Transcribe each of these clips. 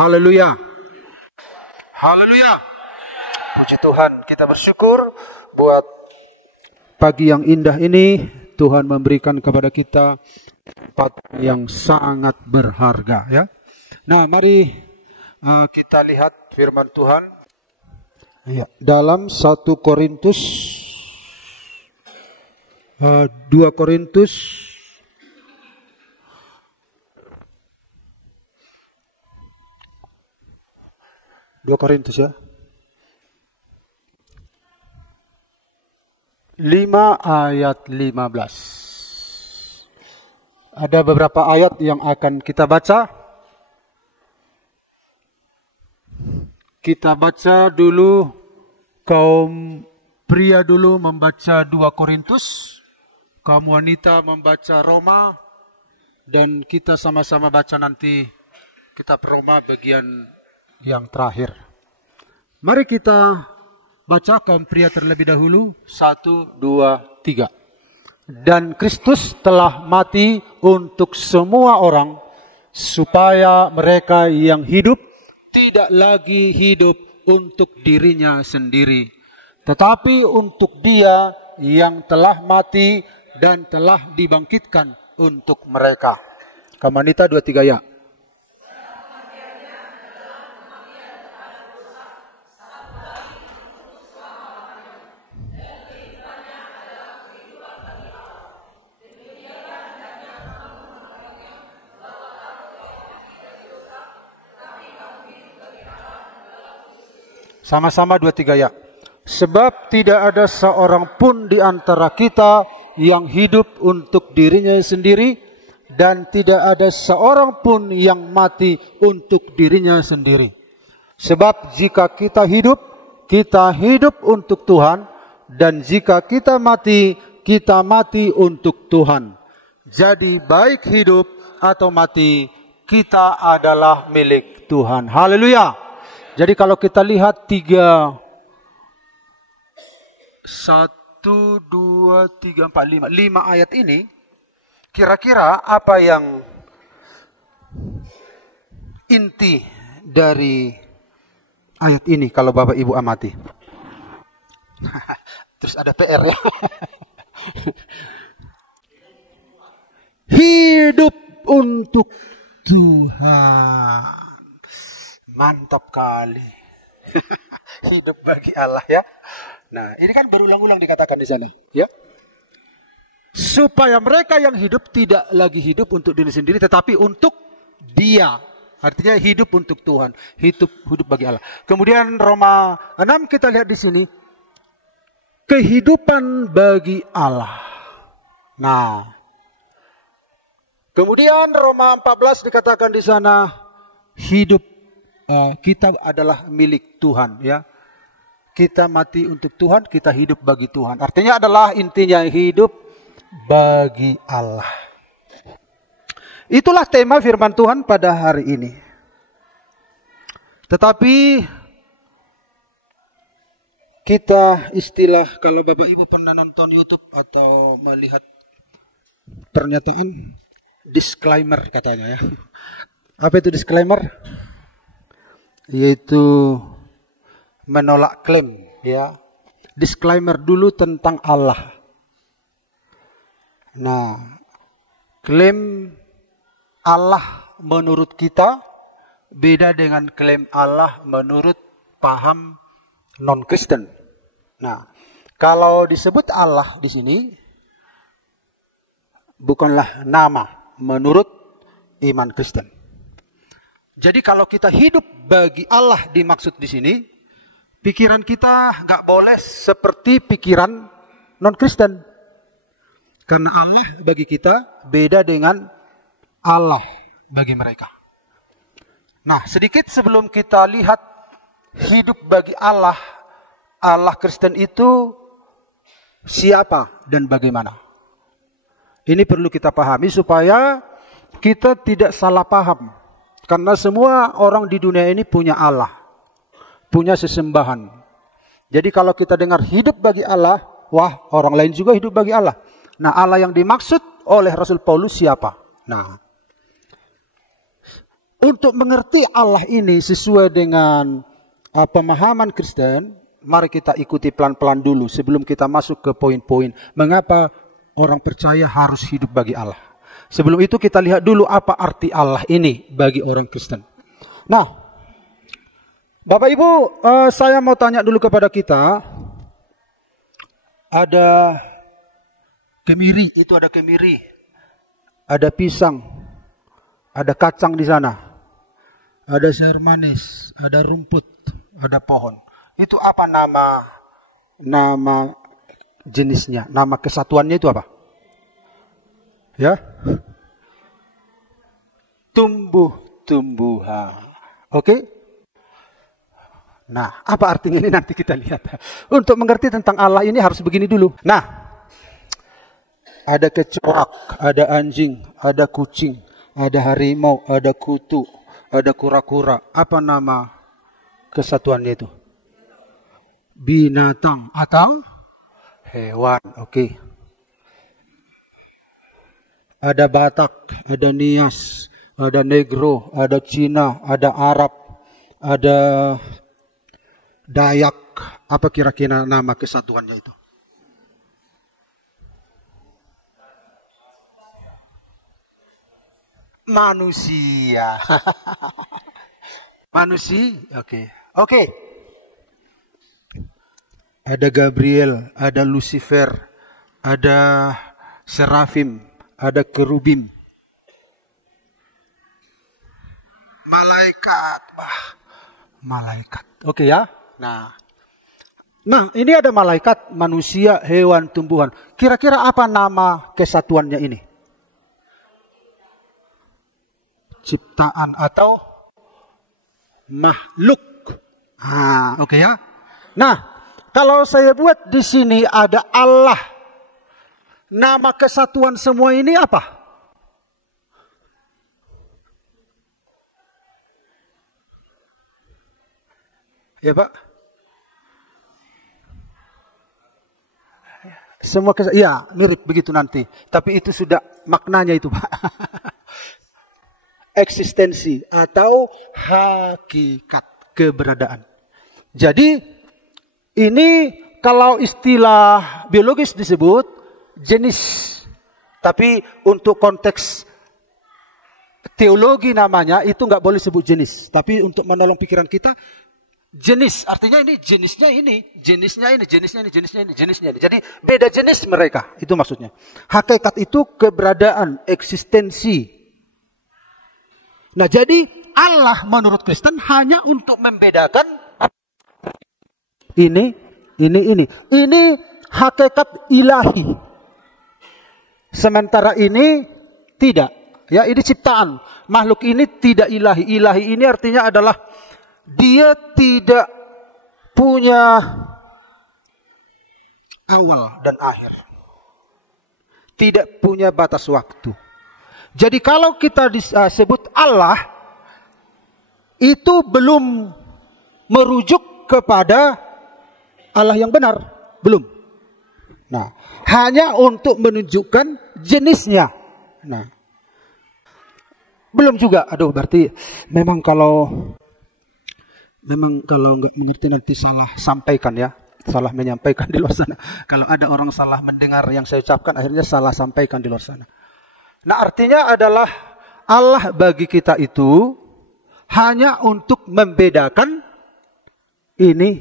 Haleluya. Haleluya. Puji Tuhan, kita bersyukur buat pagi yang indah ini. Tuhan memberikan kepada kita tempat yang sangat berharga, ya. Nah, mari kita lihat firman Tuhan. Ya, dalam 1 Korintus 2 Korintus 2 Korintus ya. 5 ayat 15. Ada beberapa ayat yang akan kita baca. Kita baca dulu, kaum pria dulu membaca 2 Korintus, kaum wanita membaca Roma, dan kita sama-sama baca nanti kitab Roma bagian yang terakhir. Mari kita baca kaum pria terlebih dahulu. 1, 2, 3. Dan Kristus telah mati untuk semua orang, supaya mereka yang hidup tidak lagi hidup untuk dirinya sendiri, tetapi untuk Dia yang telah mati dan telah dibangkitkan untuk mereka. Kaum wanita 2, 3 ya. Sama-sama 2, 3 ya. Sebab tidak ada seorang pun di antara kita yang hidup untuk dirinya sendiri, dan tidak ada seorang pun yang mati untuk dirinya sendiri. Sebab jika kita hidup untuk Tuhan, dan jika kita mati untuk Tuhan. Jadi baik hidup atau mati, kita adalah milik Tuhan. Haleluya. Jadi kalau kita lihat 1, 2, 3, 4, 5 ayat ini, kira-kira apa yang inti dari ayat ini kalau Bapak Ibu amati? Terus ada PR ya. Hidup untuk Tuhan. Mantap kali. Hidup bagi Allah ya. Nah, ini kan berulang-ulang dikatakan di sana, ya. Supaya mereka yang hidup tidak lagi hidup untuk diri sendiri, tetapi untuk Dia. Artinya hidup untuk Tuhan, hidup bagi Allah. Kemudian Roma 6 kita lihat di sini, kehidupan bagi Allah. Nah, kemudian Roma 14 dikatakan di sana, hidup kita adalah milik Tuhan, ya. Kita mati untuk Tuhan, kita hidup bagi Tuhan. Artinya adalah intinya hidup bagi Allah. Itulah tema firman Tuhan pada hari ini. Tetapi kita istilah, kalau Bapak Ibu pernah nonton YouTube atau melihat pernyataan disclaimer katanya, ya. Apa itu disclaimer? Yaitu menolak klaim, ya. Disclaimer dulu tentang Allah. Nah, klaim Allah menurut kita beda dengan klaim Allah menurut paham non-Kristen. Nah, kalau disebut Allah di sini bukanlah nama menurut iman Kristen. Jadi kalau kita hidup bagi Allah dimaksud di sini, pikiran kita nggak boleh seperti pikiran non-Kristen. Karena Allah bagi kita beda dengan Allah bagi mereka. Nah, sedikit sebelum kita lihat hidup bagi Allah, Allah Kristen itu siapa dan bagaimana. Ini perlu kita pahami supaya kita tidak salah paham. Karena semua orang di dunia ini punya Allah, punya sesembahan. Jadi kalau kita dengar hidup bagi Allah, wah, orang lain juga hidup bagi Allah. Nah, Allah yang dimaksud oleh Rasul Paulus siapa? Nah, untuk mengerti Allah ini sesuai dengan pemahaman Kristen, mari kita ikuti pelan-pelan dulu sebelum kita masuk ke poin-poin. Mengapa orang percaya harus hidup bagi Allah? Sebelum itu kita lihat dulu apa arti Allah ini bagi orang Kristen. Nah, Bapak Ibu, saya mau tanya dulu kepada kita. Ada kemiri, itu ada kemiri. Ada pisang, ada kacang di sana. Ada sayur manis, ada rumput, ada pohon. Itu apa nama jenisnya? Nama kesatuannya itu apa? Ya? Tumbuh-tumbuhan. Oke? Nah, apa artinya ini nanti kita lihat. Untuk mengerti tentang Allah ini harus begini dulu. Nah, ada kecoak, ada anjing, ada kucing, ada harimau, ada kutu, ada kura-kura. Apa nama kesatuannya itu? Binatang atau hewan. Oke. Ada Batak, ada Nias, ada Negro, ada Cina, ada Arab, ada Dayak. Apa kira-kira nama kesatuannya itu? Manusia. Manusia. Oke. Oke. Ada Gabriel, ada Lucifer, ada Serafim, ada Kerubim. Malaikat. Malaikat. Oke ya. Nah, ini ada malaikat, manusia, hewan, tumbuhan. Kira-kira apa nama kesatuannya ini? Ciptaan atau makhluk. Oke ya. Nah, kalau saya buat di sini ada Allah. Nama kesatuan semua ini apa? Ya Pak? Semua ya mirip begitu nanti. Tapi itu sudah maknanya itu Pak. Eksistensi atau hakikat keberadaan. Jadi ini kalau istilah biologis disebut jenis. Tapi untuk konteks teologi namanya itu nggak boleh sebut jenis. Tapi untuk menolong pikiran kita, jenis artinya ini jenisnya ini, jenisnya ini, jenisnya ini, jenisnya ini, jenisnya ini. Jadi beda jenis mereka, itu maksudnya. Hakikat itu keberadaan, eksistensi. Nah, jadi Allah menurut Kristen hanya untuk membedakan ini. Ini hakikat ilahi. Sementara ini tidak. Ya, ini ciptaan. Makhluk ini tidak ilahi. Ilahi ini artinya adalah dia tidak punya awal dan akhir. Tidak punya batas waktu. Jadi kalau kita disebut Allah, itu belum merujuk kepada Allah yang benar. Belum. Nah, hanya untuk menunjukkan jenisnya. Nah, belum juga. Berarti memang kalau nggak mengerti nanti salah sampaikan ya. Salah menyampaikan di luar sana. Kalau ada orang salah mendengar yang saya ucapkan, akhirnya salah sampaikan di luar sana. Nah, artinya adalah Allah bagi kita itu hanya untuk membedakan ini.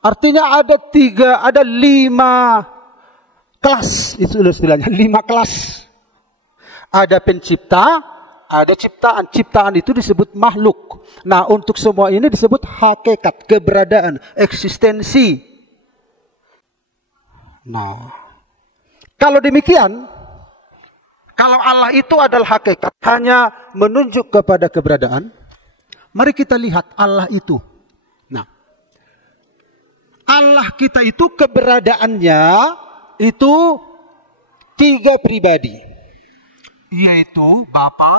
Artinya ada 5 kelas. Itu istilahnya 5 kelas. Ada pencipta, ada ciptaan. Ciptaan itu disebut makhluk. Nah, untuk semua ini disebut hakikat, keberadaan, eksistensi. Nah, kalau demikian, kalau Allah itu adalah hakikat, hanya menunjuk kepada keberadaan, mari kita lihat Allah itu. Nah, Allah kita itu keberadaannya itu 3 pribadi. Yaitu Bapa,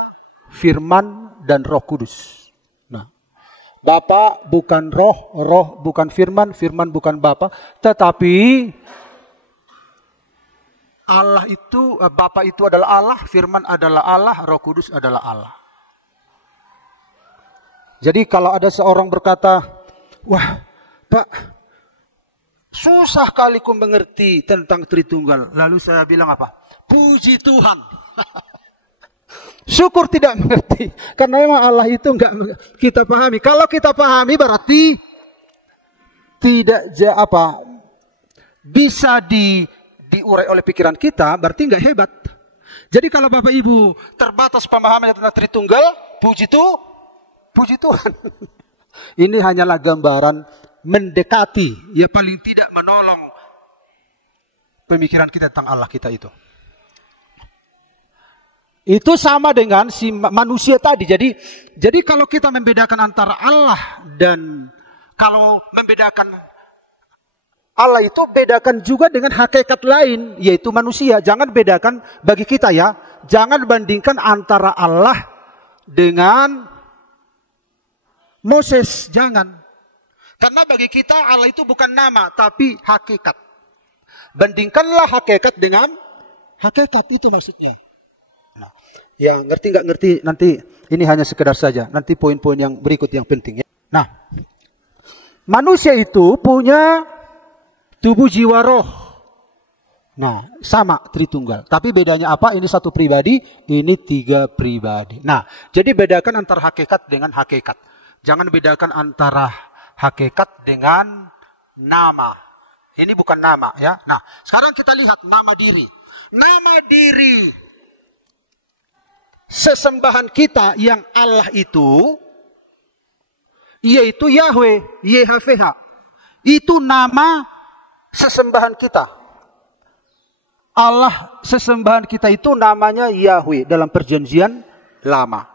Firman, dan Roh Kudus. Nah, Bapa bukan roh, roh bukan firman, firman bukan Bapa, tetapi Allah itu, Bapa itu adalah Allah, Firman adalah Allah, Roh Kudus adalah Allah. Jadi kalau ada seorang berkata, wah Pak, susah kali ku mengerti tentang Tritunggal. Lalu saya bilang apa? Puji Tuhan. Syukur tidak mengerti. Karena memang Allah itu enggak kita pahami. Kalau kita pahami berarti tidak bisa diurai oleh pikiran kita, berarti enggak hebat. Jadi kalau Bapak Ibu terbatas pemahamannya tentang Tritunggal, puji Tuhan. Ini hanyalah gambaran mendekati, ya paling tidak menolong pemikiran kita tentang Allah kita itu. Itu sama dengan si manusia tadi. Jadi kalau kita membedakan antara Allah dan kalau membedakan Allah itu bedakan juga dengan hakikat lain, yaitu manusia. Jangan bedakan bagi kita ya. Jangan bandingkan antara Allah dengan Moses. Jangan. Karena bagi kita Allah itu bukan nama, tapi hakikat. Bandingkanlah hakikat dengan hakikat, itu maksudnya. Nah, yang ngerti nggak ngerti nanti ini hanya sekedar saja. Nanti poin-poin yang berikut yang penting ya. Nah, manusia itu punya tubuh, jiwa, roh. Nah, sama Tritunggal. Tapi bedanya apa? Ini satu pribadi, ini tiga pribadi. Nah, jadi bedakan antara hakikat dengan hakikat. Jangan bedakan antara hakikat dengan nama. Ini bukan nama ya. Nah, sekarang kita lihat nama diri. Nama diri sesembahan kita yang Allah itu, yaitu Yahweh, YHWH. Itu nama sesembahan kita. Allah sesembahan kita itu namanya Yahweh dalam perjanjian lama.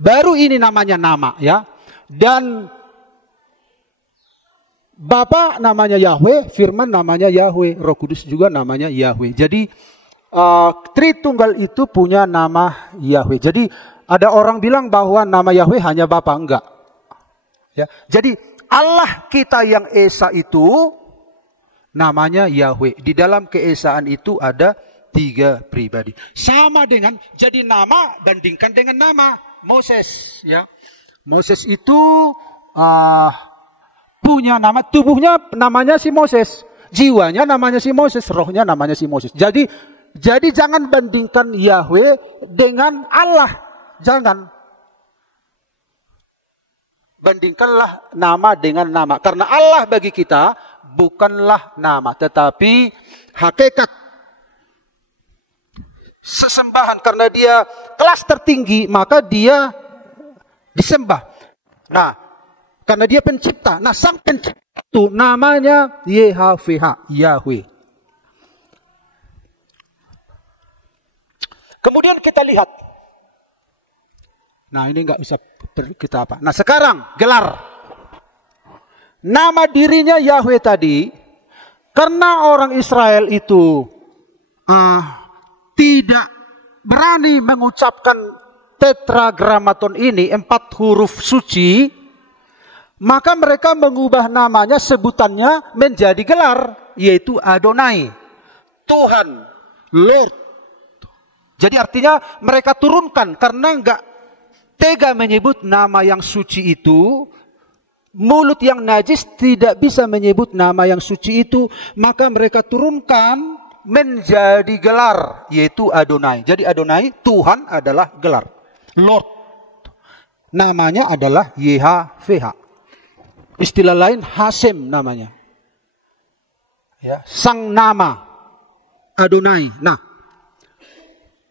Baru ini namanya nama ya. Dan Bapa namanya Yahweh, Firman namanya Yahweh, Roh Kudus juga namanya Yahweh. Jadi Tritunggal itu punya nama Yahweh. Jadi ada orang bilang bahwa nama Yahweh hanya Bapa, enggak. Ya. Jadi Allah kita yang Esa itu namanya Yahweh. Di dalam keesaan itu ada tiga pribadi. Sama dengan jadi nama bandingkan dengan nama Moses. Ya, Moses itu punya nama, tubuhnya namanya si Moses, jiwanya namanya si Moses, rohnya namanya si Moses. Jadi jangan bandingkan Yahweh dengan Allah. Jangan. Bandingkanlah nama dengan nama. Karena Allah bagi kita bukanlah nama, tetapi hakikat sesembahan. Karena dia kelas tertinggi, maka dia disembah. Nah, karena dia pencipta. Nah, sang pencipta itu namanya YHWH, Yahweh. Kemudian kita lihat. Nah, ini nggak bisa kita apa. Nah, sekarang gelar. Nama dirinya Yahweh tadi, karena orang Israel itu tidak berani mengucapkan tetragrammaton ini, 4 huruf suci, maka mereka mengubah namanya, sebutannya menjadi gelar, yaitu Adonai, Tuhan, Lord. Jadi artinya mereka turunkan karena enggak tega menyebut nama yang suci itu. Mulut yang najis tidak bisa menyebut nama yang suci itu. Maka mereka turunkan menjadi gelar, yaitu Adonai. Jadi Adonai, Tuhan adalah gelar. Lord, namanya adalah YHWH. Istilah lain Hasem namanya. Ya, sang nama Adonai. Nah,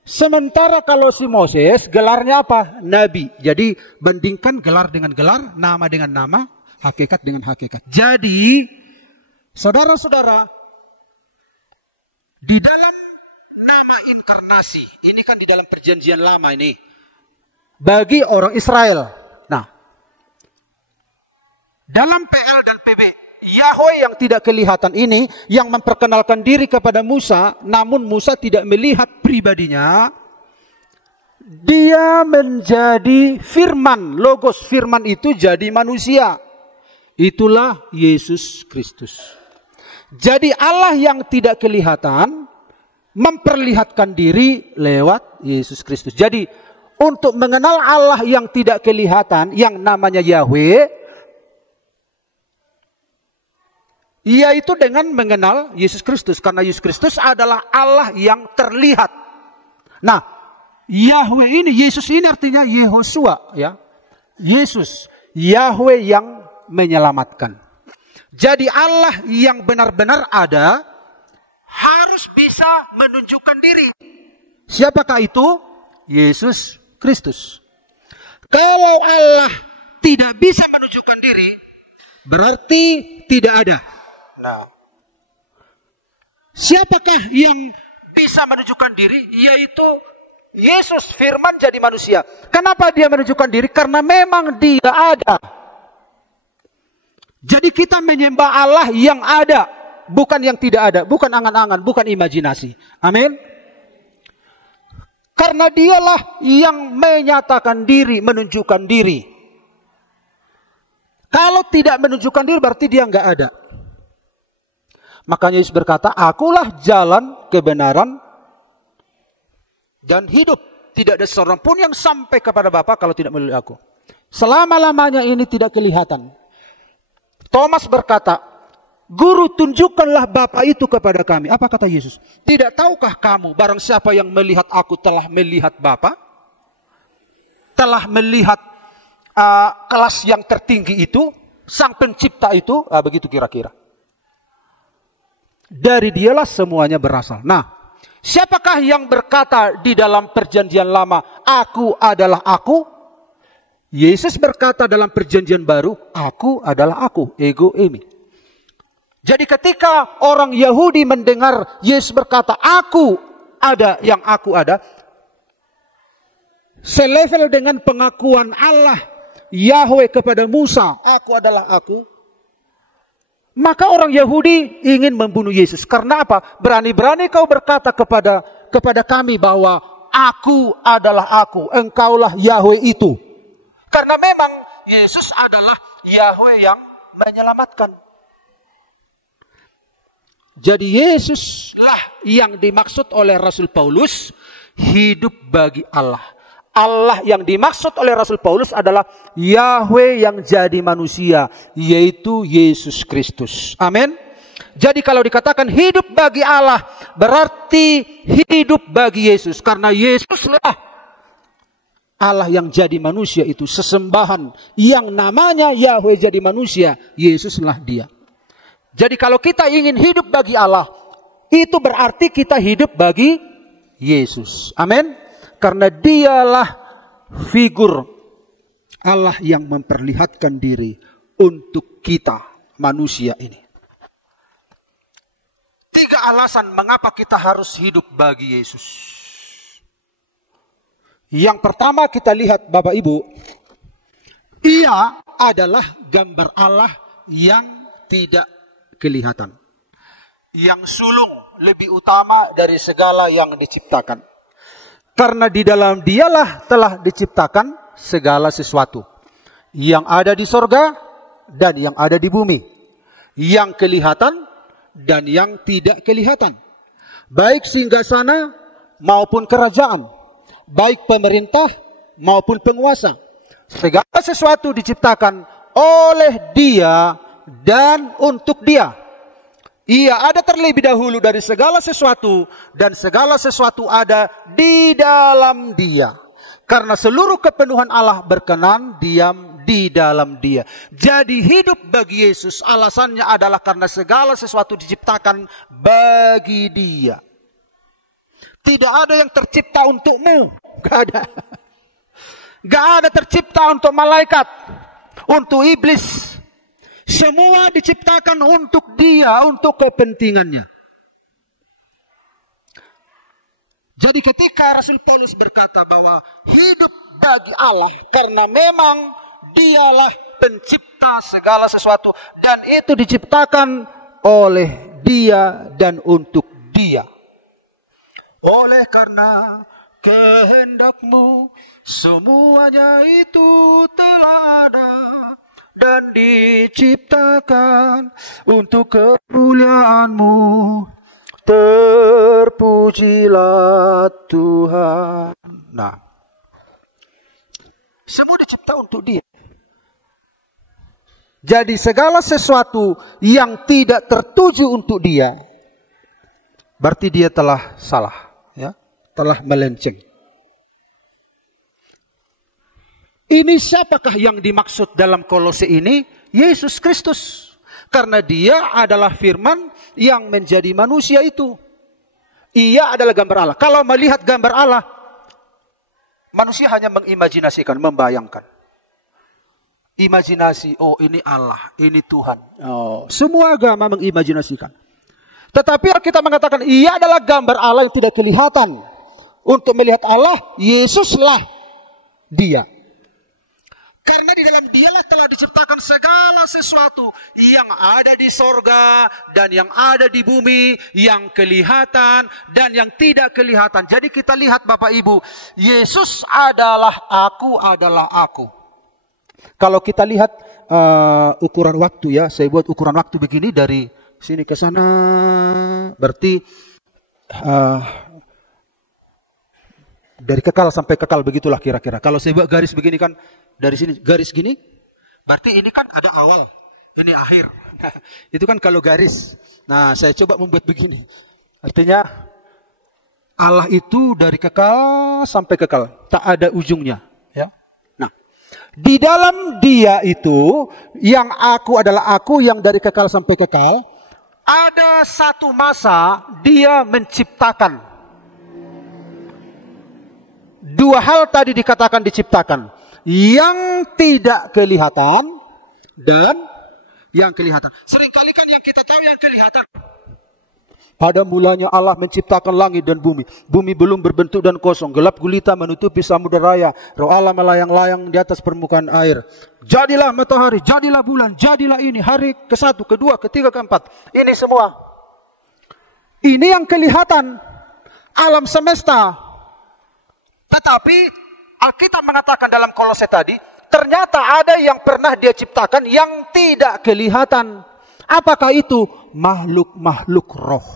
sementara kalau si Moses gelarnya apa? Nabi. Jadi bandingkan gelar dengan gelar, nama dengan nama, hakikat dengan hakikat. Jadi saudara-saudara, di dalam nama inkarnasi, ini kan di dalam perjanjian lama ini, bagi orang Israel. Nah, dalam PL dan PB, Yahweh yang tidak kelihatan ini, yang memperkenalkan diri kepada Musa, namun Musa tidak melihat pribadinya, dia menjadi firman, logos firman itu jadi manusia. Itulah Yesus Kristus. Jadi Allah yang tidak kelihatan memperlihatkan diri lewat Yesus Kristus. Jadi untuk mengenal Allah yang tidak kelihatan, yang namanya Yahweh, yaitu dengan mengenal Yesus Kristus. Karena Yesus Kristus adalah Allah yang terlihat. Nah, Yahweh ini, Yesus ini artinya Yehosua, ya. Yesus, Yahweh yang menyelamatkan. Jadi Allah yang benar-benar ada harus bisa menunjukkan diri. Siapakah itu? Yesus Kristus. Kalau Allah tidak bisa menunjukkan diri, berarti tidak ada. Nah, siapakah yang bisa menunjukkan diri? Yaitu Yesus, firman jadi manusia. Kenapa dia menunjukkan diri? Karena memang dia ada. Jadi kita menyembah Allah yang ada, bukan yang tidak ada, bukan angan-angan, bukan imajinasi. Amin. Karena dialah yang menyatakan diri, menunjukkan diri. Kalau tidak menunjukkan diri berarti dia nggak ada. Makanya Yesus berkata, akulah jalan, kebenaran, dan hidup. Tidak ada seorang pun yang sampai kepada Bapa kalau tidak melalui aku. Selama-lamanya ini tidak kelihatan. Thomas berkata, Guru, tunjukkanlah Bapa itu kepada kami. Apa kata Yesus? Tidak tahukah kamu, barang siapa yang melihat aku telah melihat Bapa? Telah melihat kelas yang tertinggi itu, sang pencipta itu, begitu kira-kira. Dari dialah semuanya berasal. Nah, siapakah yang berkata di dalam perjanjian lama, aku adalah aku? Yesus berkata dalam perjanjian baru, aku adalah aku, ego eimi. Jadi ketika orang Yahudi mendengar Yesus berkata, aku ada yang aku ada, selevel dengan pengakuan Allah, Yahweh kepada Musa, aku adalah aku, maka orang Yahudi ingin membunuh Yesus. Karena apa? Berani-berani kau berkata kepada kami bahwa aku adalah aku, engkaulah Yahweh itu. Karena memang Yesus adalah Yahweh yang menyelamatkan. Jadi Yesuslah yang dimaksud oleh Rasul Paulus hidup bagi Allah. Allah yang dimaksud oleh Rasul Paulus adalah Yahweh yang jadi manusia, yaitu Yesus Kristus. Amin. Jadi kalau dikatakan hidup bagi Allah, berarti hidup bagi Yesus. Karena Yesuslah Allah yang jadi manusia itu, sesembahan yang namanya Yahweh jadi manusia, Yesuslah dia. Jadi kalau kita ingin hidup bagi Allah, itu berarti kita hidup bagi Yesus. Amin. Karena dialah figur Allah yang memperlihatkan diri untuk kita manusia ini. 3 alasan mengapa kita harus hidup bagi Yesus. Yang pertama kita lihat Bapak Ibu, Ia adalah gambar Allah yang tidak kelihatan, yang sulung, lebih utama dari segala yang diciptakan. Karena di dalam dialah telah diciptakan segala sesuatu, yang ada di sorga dan yang ada di bumi, yang kelihatan dan yang tidak kelihatan, baik singgasana maupun kerajaan, baik pemerintah maupun penguasa. Segala sesuatu diciptakan oleh Dia dan untuk Dia. Ia ada terlebih dahulu dari segala sesuatu, dan segala sesuatu ada di dalam Dia. Karena seluruh kepenuhan Allah berkenan diam di dalam Dia. Jadi hidup bagi Yesus alasannya adalah karena segala sesuatu diciptakan bagi Dia. Tidak ada yang tercipta untukmu. Gak ada. Gak ada tercipta untuk malaikat, untuk iblis. Semua diciptakan untuk Dia, untuk kepentingannya. Jadi ketika Rasul Paulus berkata bahwa hidup bagi Allah karena memang Dialah pencipta segala sesuatu, dan itu diciptakan oleh Dia dan untuk Dia. Oleh karena kehendak-Mu semuanya itu telah ada dan diciptakan untuk kemuliaan-Mu. Terpujilah Tuhan. Nah, Semua dicipta untuk dia. Jadi segala sesuatu yang tidak tertuju untuk dia, berarti dia telah salah, ya, telah melenceng. Ini siapakah yang dimaksud dalam Kolose ini? Yesus Kristus. Karena dia adalah firman yang menjadi manusia itu. Ia adalah gambar Allah. Kalau melihat gambar Allah, manusia hanya mengimajinasikan, membayangkan. Imajinasi, oh ini Allah, ini Tuhan. Oh, semua agama mengimajinasikan. Tetapi kita mengatakan ia adalah gambar Allah yang tidak kelihatan. Untuk melihat Allah, Yesuslah dia. Karena di dalam dialah telah diciptakan segala sesuatu yang ada di sorga dan yang ada di bumi, yang kelihatan dan yang tidak kelihatan. Jadi kita lihat Bapak Ibu, Yesus adalah aku. Kalau kita lihat ukuran waktu ya, saya buat ukuran waktu begini dari sini ke sana, berarti dari kekal sampai kekal begitulah kira-kira. Kalau saya buat garis begini kan, dari sini garis gini, berarti ini kan ada awal, ini akhir. Itu kan kalau garis. Nah, saya coba membuat begini. Artinya Allah itu dari kekal sampai kekal, tak ada ujungnya. Ya. Nah, di dalam Dia itu, yang aku adalah aku, yang dari kekal sampai kekal, ada satu masa Dia menciptakan. Dua hal tadi dikatakan diciptakan. Yang tidak kelihatan dan yang kelihatan. Seringkali kan yang kita tahu yang kelihatan. Pada mulanya Allah menciptakan langit dan bumi. Bumi belum berbentuk dan kosong. Gelap gulita menutupi samudera raya. Roh Allah melayang-layang di atas permukaan air. Jadilah matahari, jadilah bulan, jadilah ini. Hari ke-1, ke-2, ke-3, ke-4. Ini semua. Ini yang kelihatan. Alam semesta. Tetapi Alkitab mengatakan dalam Kolose tadi, ternyata ada yang pernah Dia ciptakan yang tidak kelihatan. Apakah itu? Makhluk-makhluk roh.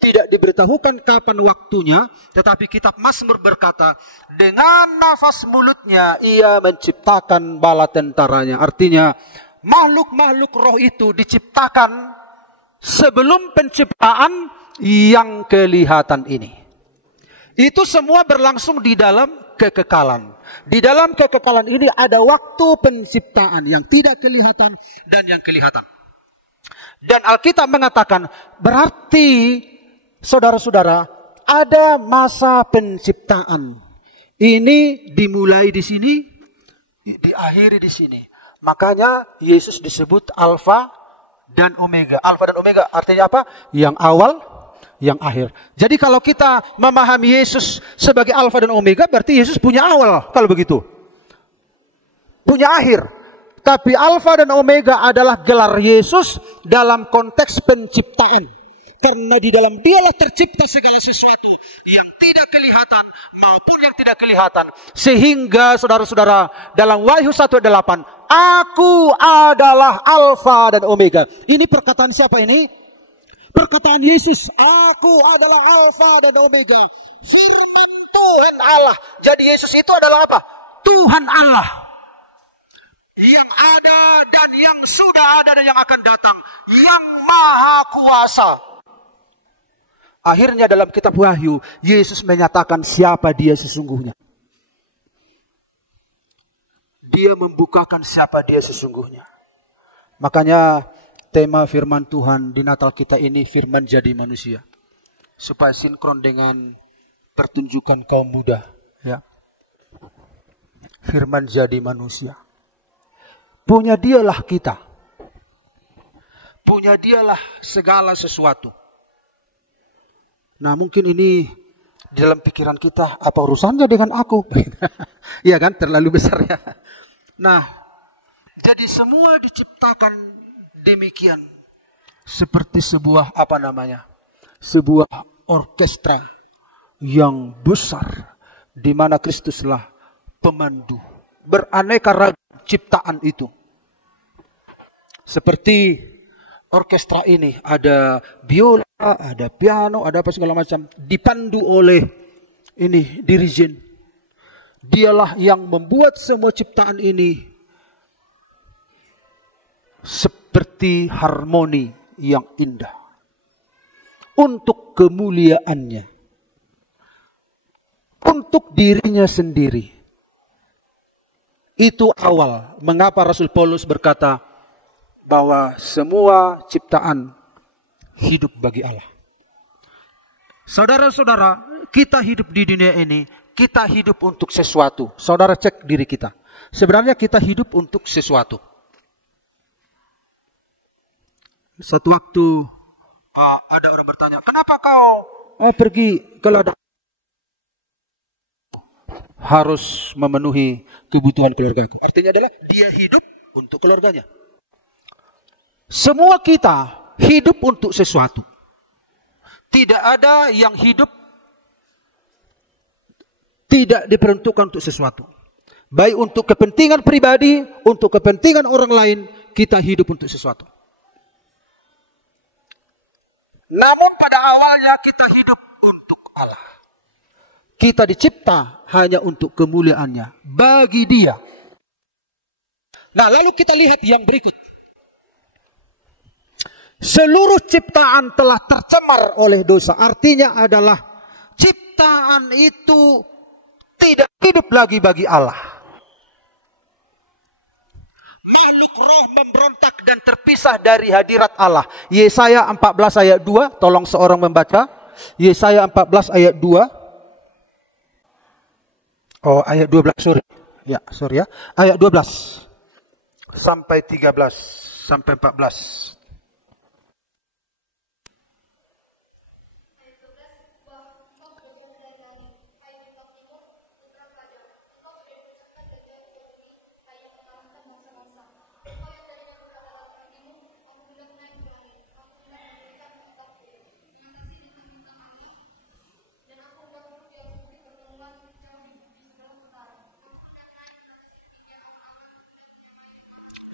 Tidak diberitahukan kapan waktunya, tetapi kitab Mazmur berkata, dengan nafas mulutnya Ia menciptakan bala tentaranya. Artinya, makhluk-makhluk roh itu diciptakan sebelum penciptaan yang kelihatan ini. Itu semua berlangsung di dalam kekekalan. Di dalam kekekalan ini ada waktu penciptaan yang tidak kelihatan dan yang kelihatan. Dan Alkitab mengatakan berarti saudara-saudara ada masa penciptaan. Ini dimulai di sini, diakhiri di sini. Makanya Yesus disebut Alfa dan Omega. Alfa dan Omega artinya apa? Yang awal, yang akhir. Jadi kalau kita memahami Yesus sebagai Alfa dan Omega, berarti Yesus punya awal kalau begitu. Punya akhir. Tapi Alfa dan Omega adalah gelar Yesus dalam konteks penciptaan. Karena di dalam Dialah tercipta segala sesuatu yang tidak kelihatan maupun yang tidak kelihatan. Sehingga saudara-saudara dalam Wahyu 1:8, aku adalah Alfa dan Omega. Ini perkataan siapa ini? Perkataan Yesus, aku adalah Alfa dan Omega. Firman Tuhan Allah. Jadi Yesus itu adalah apa? Tuhan Allah. Yang ada dan yang sudah ada dan yang akan datang. Yang maha kuasa. Akhirnya dalam kitab Wahyu, Yesus menyatakan siapa Dia sesungguhnya. Dia membukakan siapa Dia sesungguhnya. Makanya tema firman Tuhan di Natal kita ini, firman jadi manusia. Supaya sinkron dengan pertunjukan kaum muda. Ya. Firman jadi manusia. Punya Dialah kita. Punya Dialah segala sesuatu. Nah mungkin ini di dalam pikiran kita, apa urusannya dengan aku? Iya kan, terlalu besar ya. Nah, jadi semua diciptakan demikian. Seperti sebuah sebuah orkestra yang besar. Di mana Kristuslah pemandu. Beraneka ragam ciptaan itu. Seperti orkestra ini. Ada biola, ada piano, ada apa segala macam. Dipandu oleh ini dirijen. Dialah yang membuat semua ciptaan ini seperti harmoni yang indah untuk kemuliaannya, untuk dirinya sendiri. Itu awal mengapa Rasul Paulus berkata bahwa semua ciptaan hidup bagi Allah. Saudara-saudara, kita hidup di dunia ini, kita hidup untuk sesuatu. Saudara cek diri kita. Sebenarnya kita hidup untuk sesuatu. Satu waktu ada orang bertanya, kenapa kau pergi ke ladang? Harus memenuhi kebutuhan keluargaku. Artinya adalah dia hidup untuk keluarganya. Semua kita hidup untuk sesuatu. Tidak ada yang hidup tidak diperuntukkan untuk sesuatu. Baik untuk kepentingan pribadi, untuk kepentingan orang lain, kita hidup untuk sesuatu. Namun pada awalnya kita hidup untuk Allah. Kita dicipta hanya untuk kemuliaannya, bagi Dia. Nah, lalu kita lihat yang berikut. Seluruh ciptaan telah tercemar oleh dosa. Artinya adalah ciptaan itu tidak hidup lagi bagi Allah. Makhluk roh memberontak dan terpisah dari hadirat Allah. Yesaya 14 ayat 2. Tolong seorang membaca. Yesaya 14 ayat 2. Oh, ayat 12, sorry. Ya, sorry ya. Ayat 12 sampai 13 sampai 14.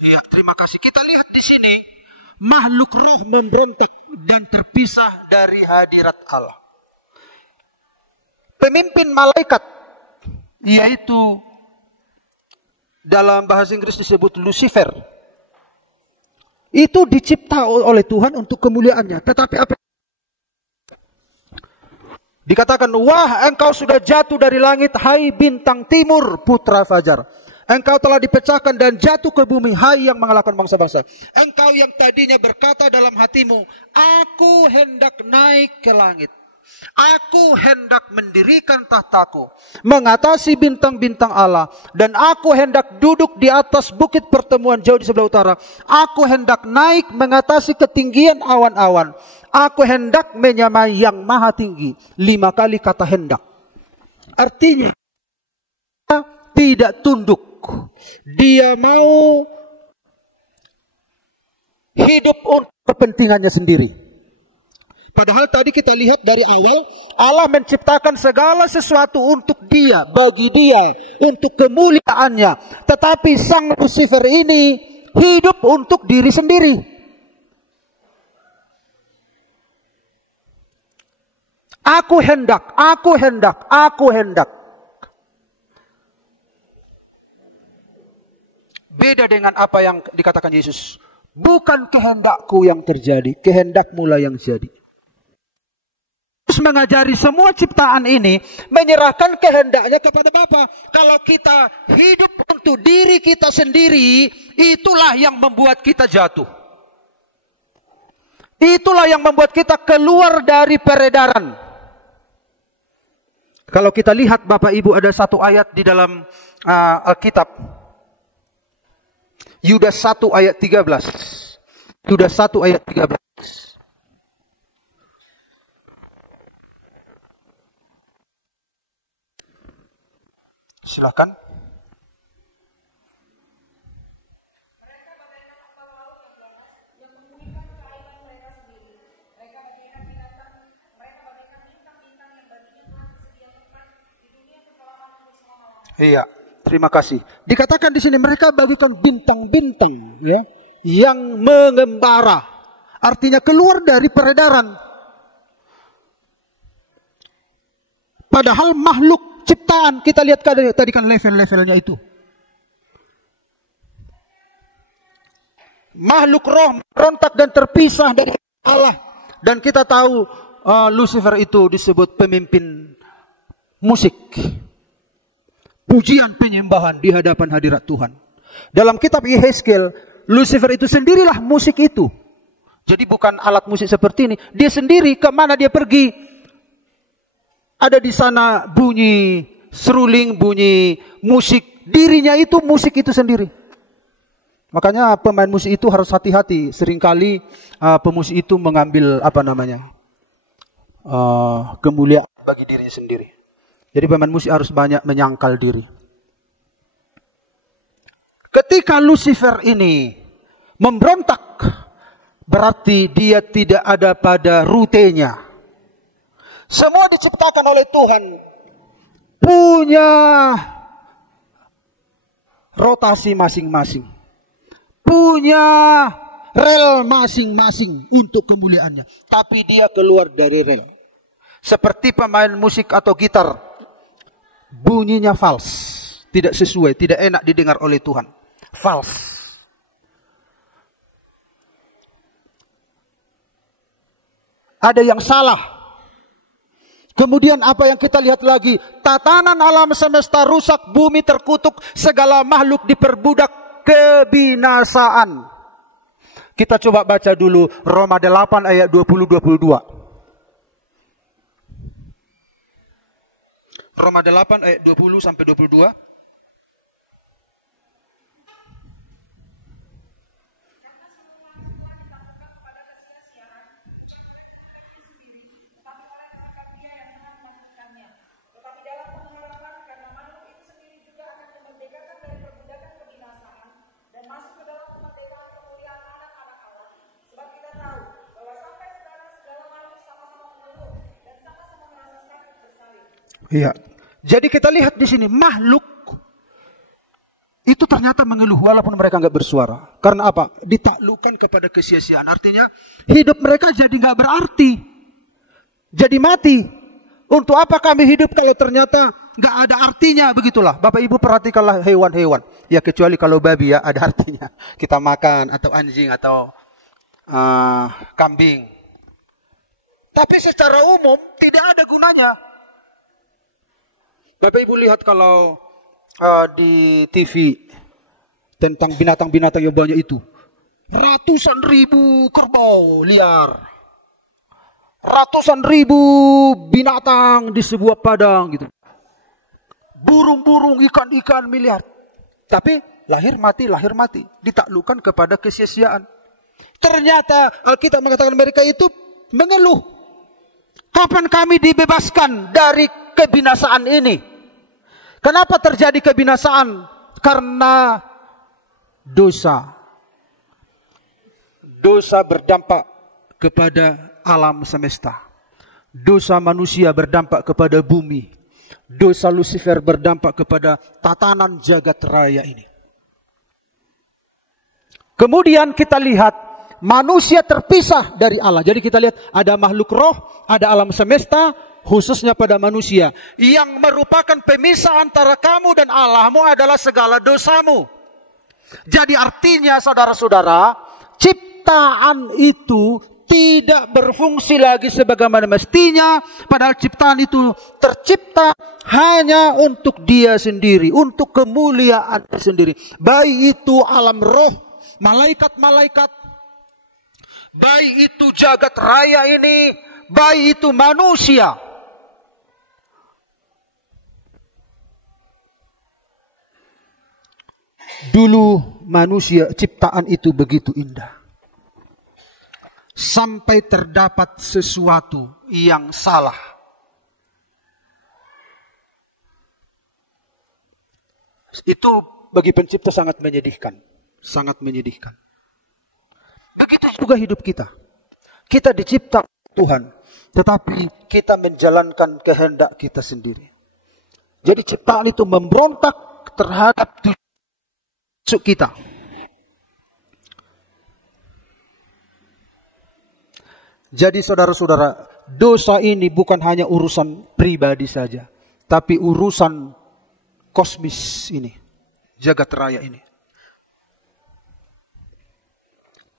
Ya, terima kasih. Kita lihat di sini makhluk roh memberontak dan terpisah dari hadirat Allah. Pemimpin malaikat, yaitu dalam bahasa Inggris disebut Lucifer, itu dicipta oleh Tuhan untuk kemuliaannya. Tetapi apa? Dikatakan, wah engkau sudah jatuh dari langit, hai bintang timur, putra fajar. Engkau telah dipecahkan dan jatuh ke bumi, hai yang mengalahkan bangsa-bangsa. Engkau yang tadinya berkata dalam hatimu, aku hendak naik ke langit. Aku hendak mendirikan tahtaku, mengatasi bintang-bintang Allah. Dan aku hendak duduk di atas bukit pertemuan jauh di sebelah utara. Aku hendak naik mengatasi ketinggian awan-awan. Aku hendak menyamai yang maha tinggi. 5 kali kata hendak. Artinya, tidak tunduk. Dia mau hidup untuk kepentingannya sendiri. Padahal tadi kita lihat dari awal, Allah menciptakan segala sesuatu untuk Dia, bagi Dia, untuk kemuliaannya. Tetapi sang Lucifer ini hidup untuk diri sendiri. Aku hendak, aku hendak, aku hendak. Beda dengan apa yang dikatakan Yesus. Bukan kehendakku yang terjadi, kehendakmu lah yang jadi. Terus mengajari semua ciptaan ini, menyerahkan kehendaknya kepada Bapa. Kalau kita hidup untuk diri kita sendiri, itulah yang membuat kita jatuh. Itulah yang membuat kita keluar dari peredaran. Kalau kita lihat Bapak Ibu, ada satu ayat di dalam Alkitab. Yudas 1 ayat 13. Yudas 1 ayat 13. Silakan. Iya. Terima kasih. Dikatakan di sini mereka bagikan bintang-bintang, ya, yang mengembara. Artinya keluar dari peredaran. Padahal makhluk ciptaan. Kita lihat tadi kan level-levelnya itu. Makhluk roh berontak dan terpisah dari Allah. Dan kita tahu Lucifer itu disebut pemimpin musik. Pujian penyembahan di hadapan hadirat Tuhan. Dalam kitab Yehezkiel, Lucifer itu sendirilah musik itu. Jadi bukan alat musik seperti ini. Dia sendiri, kemana dia pergi, ada di sana bunyi seruling, bunyi musik. Dirinya itu musik itu sendiri. Makanya pemain musik itu harus hati-hati. Seringkali pemusik itu mengambil kemuliaan bagi dirinya sendiri. Jadi pemain musik harus banyak menyangkal diri. Ketika Lucifer ini memberontak, berarti dia tidak ada pada rutenya. Semua diciptakan oleh Tuhan punya rotasi masing-masing. Punya rel masing-masing untuk kemuliaannya. Tapi dia keluar dari rel. Seperti pemain musik atau gitar. Bunyinya fals. Tidak sesuai, tidak enak didengar oleh Tuhan. Fals. Ada yang salah. Kemudian apa yang kita lihat lagi? Tatanan alam semesta rusak, bumi terkutuk, segala makhluk diperbudak kebinasaan. Kita coba baca dulu Roma 8 ayat 20-22. Roma 8 ayat 20 sampai 22. Iya. Jadi kita lihat di sini makhluk itu ternyata mengeluh walaupun mereka nggak bersuara. Karena apa? Ditaklukkan kepada kesia-siaan. Artinya hidup mereka jadi nggak berarti, jadi mati. Untuk apa kami hidup kalau ternyata nggak ada artinya? Begitulah. Bapak Ibu perhatikanlah hewan-hewan. Ya kecuali kalau babi ya ada artinya. Kita makan atau anjing atau kambing. Tapi secara umum tidak ada gunanya. Bapak Ibu lihat kalau di TV tentang binatang-binatang yang banyak itu. Ratusan ribu kerbau liar. Ratusan ribu binatang di sebuah padang gitu. Burung-burung, ikan-ikan miliar. Tapi lahir mati. Ditaklukkan kepada kesia-siaan. Ternyata Alkitab mengatakan mereka itu mengeluh. Kapan kami dibebaskan dari kebinasaan ini? Kenapa terjadi kebinasaan? Karena dosa. Dosa berdampak kepada alam semesta. Dosa manusia berdampak kepada bumi. Dosa Lucifer berdampak kepada tatanan jagat raya ini. Kemudian kita lihat manusia terpisah dari Allah. Jadi kita lihat ada makhluk roh, ada alam semesta, khususnya pada manusia. Yang merupakan pemisah antara kamu dan Allahmu adalah segala dosamu. Jadi artinya saudara-saudara, ciptaan itu tidak berfungsi lagi sebagaimana mestinya. Padahal ciptaan itu tercipta hanya untuk dia sendiri. Untuk kemuliaan sendiri. Baik itu alam roh, malaikat-malaikat. Baik itu jagat raya ini. Baik itu manusia. Dulu manusia ciptaan itu begitu indah. Sampai terdapat sesuatu yang salah. Itu bagi pencipta sangat menyedihkan. Sangat menyedihkan. Begitu juga hidup kita. Kita dicipta Tuhan. Tetapi kita menjalankan kehendak kita sendiri. Jadi ciptaan itu memberontak terhadap kita. Jadi saudara-saudara, dosa ini bukan hanya urusan pribadi saja, tapi urusan kosmis ini, jagat raya ini.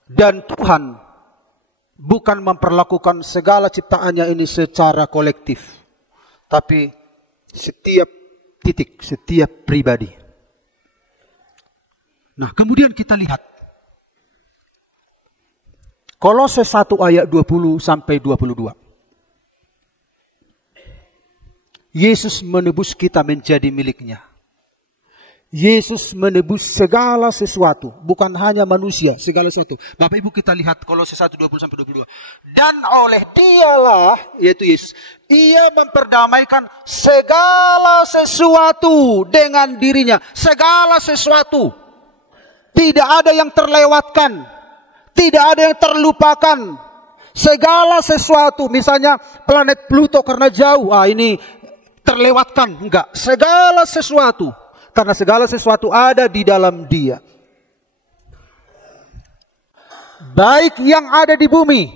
Dan Tuhan bukan memperlakukan segala ciptaannya ini secara kolektif, tapi setiap titik, setiap pribadi. Nah, kemudian kita lihat Kolose 1 ayat 20 sampai 22. Yesus menebus kita menjadi miliknya. Yesus menebus segala sesuatu, bukan hanya manusia, segala sesuatu. Bapak Ibu, kita lihat Kolose 1 20 sampai 22. Dan oleh Dialah, yaitu Yesus, Ia memperdamaikan segala sesuatu dengan dirinya. Segala sesuatu. Tidak ada yang terlewatkan. Tidak ada yang terlupakan. Segala sesuatu, misalnya planet Pluto karena jauh, ini terlewatkan. Enggak, segala sesuatu. Karena segala sesuatu ada di dalam Dia. Baik yang ada di bumi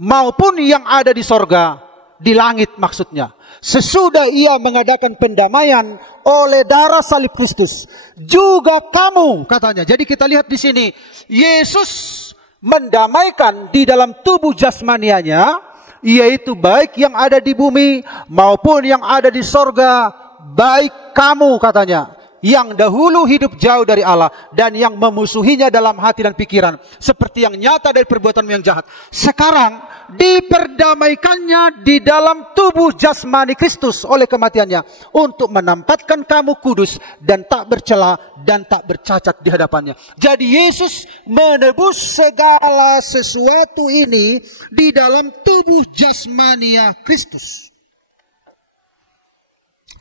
maupun yang ada di sorga, di langit maksudnya. Sesudah Ia mengadakan pendamaian oleh darah salib Kristus, juga kamu, katanya. Jadi kita lihat di sini, Yesus mendamaikan di dalam tubuh jasmanianya, yaitu baik yang ada di bumi maupun yang ada di sorga. Baik kamu, katanya, yang dahulu hidup jauh dari Allah dan yang memusuhinya dalam hati dan pikiran, seperti yang nyata dari perbuatanmu yang jahat, sekarang diperdamaikannya di dalam tubuh jasmani Kristus oleh kematiannya, untuk menampakkan kamu kudus dan tak bercela dan tak bercacat di hadapannya. Jadi Yesus menebus segala sesuatu ini di dalam tubuh jasmania Kristus.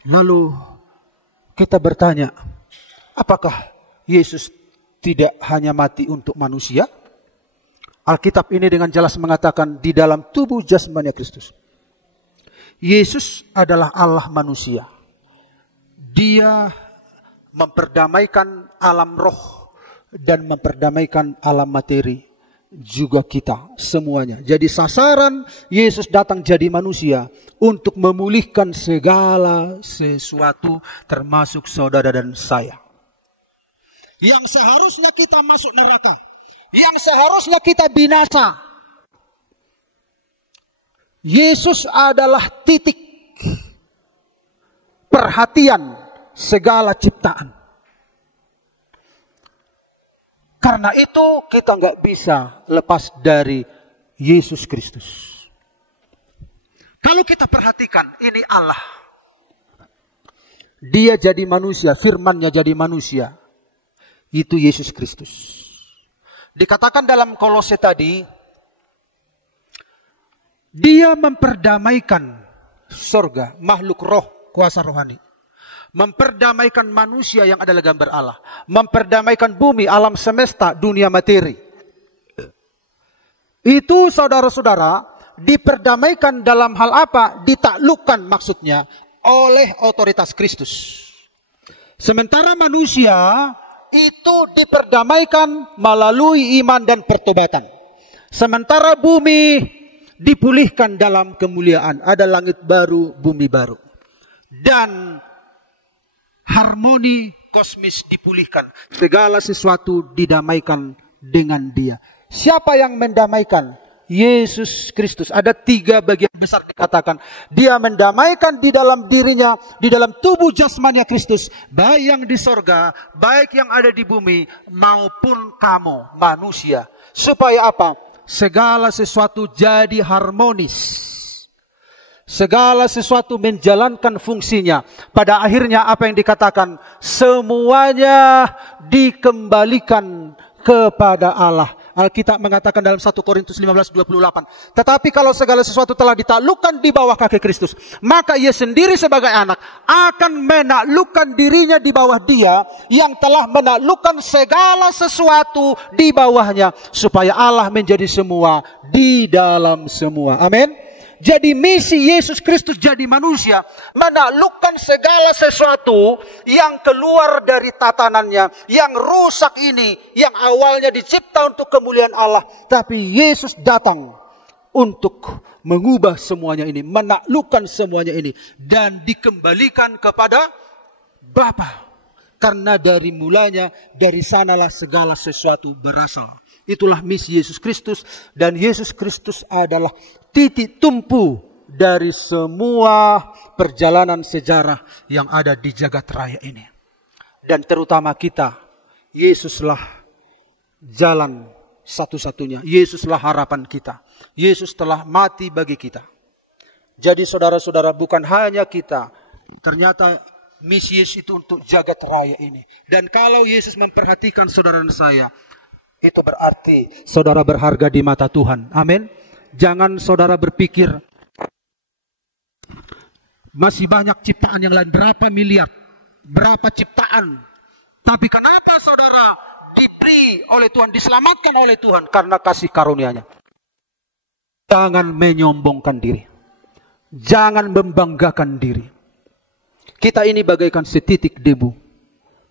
Lalu kita bertanya, apakah Yesus tidak hanya mati untuk manusia? Alkitab ini dengan jelas mengatakan di dalam tubuh jasmani Kristus. Yesus adalah Allah manusia. Dia memperdamaikan alam roh dan memperdamaikan alam materi. Juga kita semuanya. Jadi sasaran Yesus datang jadi manusia untuk memulihkan segala sesuatu, termasuk saudara dan saya. Yang seharusnya kita masuk neraka, yang seharusnya kita binasa, Yesus adalah titik perhatian segala ciptaan. Karena itu kita nggak bisa lepas dari Yesus Kristus. Kalau kita perhatikan, ini Allah. Dia jadi manusia, firman-Nya jadi manusia. Itu Yesus Kristus. Dikatakan dalam Kolose tadi, Dia memperdamaikan sorga, makhluk roh, kuasa rohani. Memperdamaikan manusia yang adalah gambar Allah. Memperdamaikan bumi, alam semesta, dunia materi. Itu saudara-saudara diperdamaikan dalam hal apa? Ditaklukkan maksudnya oleh otoritas Kristus. Sementara manusia itu diperdamaikan melalui iman dan pertobatan. Sementara bumi dipulihkan dalam kemuliaan. Ada langit baru, bumi baru. Dan harmoni kosmis dipulihkan. Segala sesuatu didamaikan dengan Dia. Siapa yang mendamaikan? Yesus Kristus. Ada 3 bagian besar dikatakan. Dia mendamaikan di dalam dirinya, di dalam tubuh jasmania Kristus. Baik yang di sorga, baik yang ada di bumi, maupun kamu manusia. Supaya apa? Segala sesuatu jadi harmonis. Segala sesuatu menjalankan fungsinya. Pada akhirnya apa yang dikatakan? Semuanya dikembalikan kepada Allah. Alkitab mengatakan dalam 1 Korintus 15:28. Tetapi kalau segala sesuatu telah ditaklukkan di bawah kaki Kristus, maka Ia sendiri sebagai anak akan menaklukkan dirinya di bawah Dia yang telah menaklukkan segala sesuatu di bawahnya, supaya Allah menjadi semua di dalam semua. Amin. Jadi misi Yesus Kristus jadi manusia, menaklukkan segala sesuatu yang keluar dari tatanannya, yang rusak ini, yang awalnya dicipta untuk kemuliaan Allah. Tapi Yesus datang untuk mengubah semuanya ini, menaklukkan semuanya ini, dan dikembalikan kepada Bapa. Karena dari mulanya, dari sanalah segala sesuatu berasal. Itulah misi Yesus Kristus, dan Yesus Kristus adalah titik tumpu dari semua perjalanan sejarah yang ada di jagat raya ini. Dan terutama kita, Yesuslah jalan satu-satunya. Yesuslah harapan kita. Yesus telah mati bagi kita. Jadi saudara-saudara, bukan hanya kita. Ternyata misi Yesus itu untuk jagat raya ini. Dan kalau Yesus memperhatikan saudara dan saya, itu berarti saudara berharga di mata Tuhan. Amin. Jangan saudara berpikir masih banyak ciptaan yang lain. Berapa miliar, berapa ciptaan. Tapi kenapa saudara diberi oleh Tuhan, diselamatkan oleh Tuhan? Karena kasih karunia-Nya. Jangan menyombongkan diri. Jangan membanggakan diri. Kita ini bagaikan setitik debu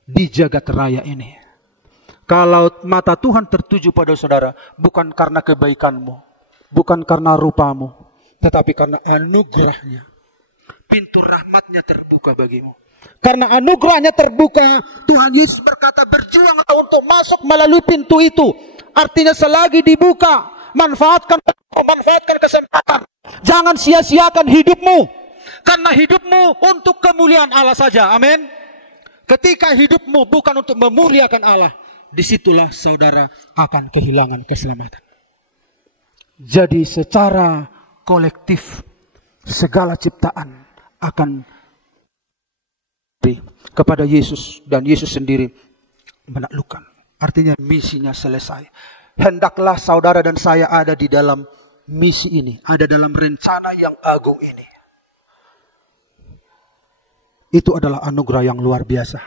di jagat raya ini. Kalau mata Tuhan tertuju pada saudara, bukan karena kebaikanmu, bukan karena rupamu, tetapi karena anugerah-Nya. Pintu rahmat-Nya terbuka bagimu. Karena anugerah-Nya terbuka, Tuhan Yesus berkata, berjuanglah untuk masuk melalui pintu itu. Artinya selagi dibuka, manfaatkan kesempatan. Jangan sia-siakan hidupmu. Karena hidupmu untuk kemuliaan Allah saja. Amin. Ketika hidupmu bukan untuk memuliakan Allah, disitulah saudara akan kehilangan keselamatan. Jadi secara kolektif, segala ciptaan akan kepada Yesus, dan Yesus sendiri menaklukkan. Artinya misinya selesai. Hendaklah saudara dan saya ada di dalam misi ini, ada dalam rencana yang agung ini. Itu adalah anugerah yang luar biasa.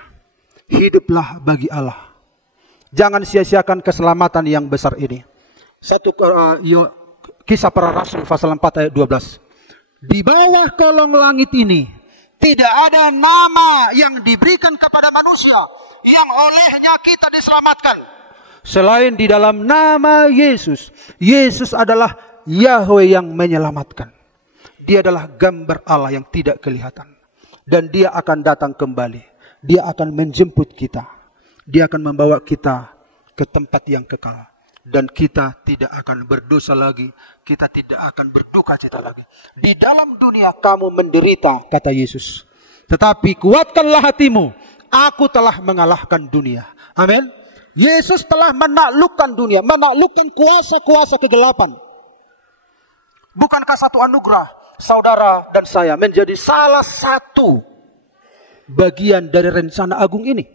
Hiduplah bagi Allah. Jangan sia-siakan keselamatan yang besar ini. Kisah Para Rasul pasal 4 ayat 12. Di bawah kolong langit ini tidak ada nama yang diberikan kepada manusia yang olehnya kita diselamatkan selain di dalam nama Yesus. Yesus adalah Yahweh yang menyelamatkan. Dia adalah gambar Allah yang tidak kelihatan. Dan Dia akan datang kembali. Dia akan menjemput kita. Dia akan membawa kita ke tempat yang kekal. Dan kita tidak akan berdosa lagi. Kita tidak akan berduka cita lagi. Di dalam dunia kamu menderita, kata Yesus. Tetapi kuatkanlah hatimu. Aku telah mengalahkan dunia. Amin. Yesus telah menaklukkan dunia. Menaklukkan kuasa-kuasa kegelapan. Bukankah satu anugerah saudara dan saya menjadi salah satu bagian dari rencana agung ini?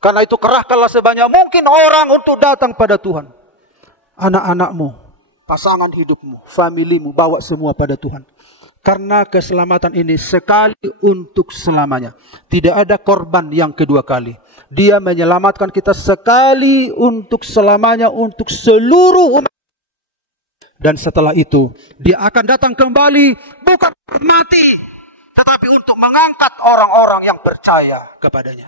Karena itu kerahkanlah sebanyak mungkin orang untuk datang pada Tuhan. Anak-anakmu, pasangan hidupmu, familimu, bawa semua pada Tuhan. Karena keselamatan ini sekali untuk selamanya. Tidak ada korban yang kedua kali. Dia menyelamatkan kita sekali untuk selamanya, untuk seluruh umat. Dan setelah itu, Dia akan datang kembali, bukan mati, tetapi untuk mengangkat orang-orang yang percaya kepadanya.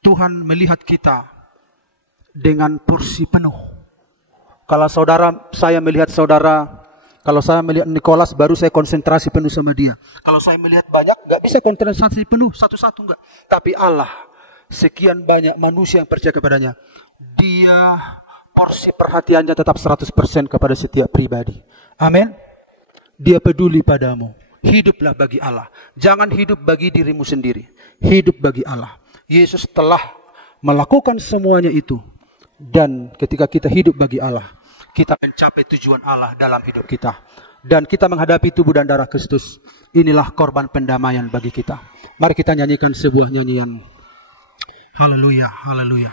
Tuhan melihat kita dengan porsi penuh. Kalau saya melihat saudara, kalau saya melihat Nicholas, baru saya konsentrasi penuh sama dia. Kalau saya melihat banyak, gak bisa konsentrasi penuh, satu-satu enggak. Tapi Allah, sekian banyak manusia yang percaya kepadanya, Dia porsi perhatiannya tetap 100% kepada setiap pribadi. Amin. Dia peduli padamu. Hiduplah bagi Allah. Jangan hidup bagi dirimu sendiri. Hidup bagi Allah. Yesus telah melakukan semuanya itu. Dan ketika kita hidup bagi Allah, kita mencapai tujuan Allah dalam hidup kita. Dan kita menghadapi tubuh dan darah Kristus. Inilah korban pendamaian bagi kita. Mari kita nyanyikan sebuah nyanyian. Haleluya, haleluya.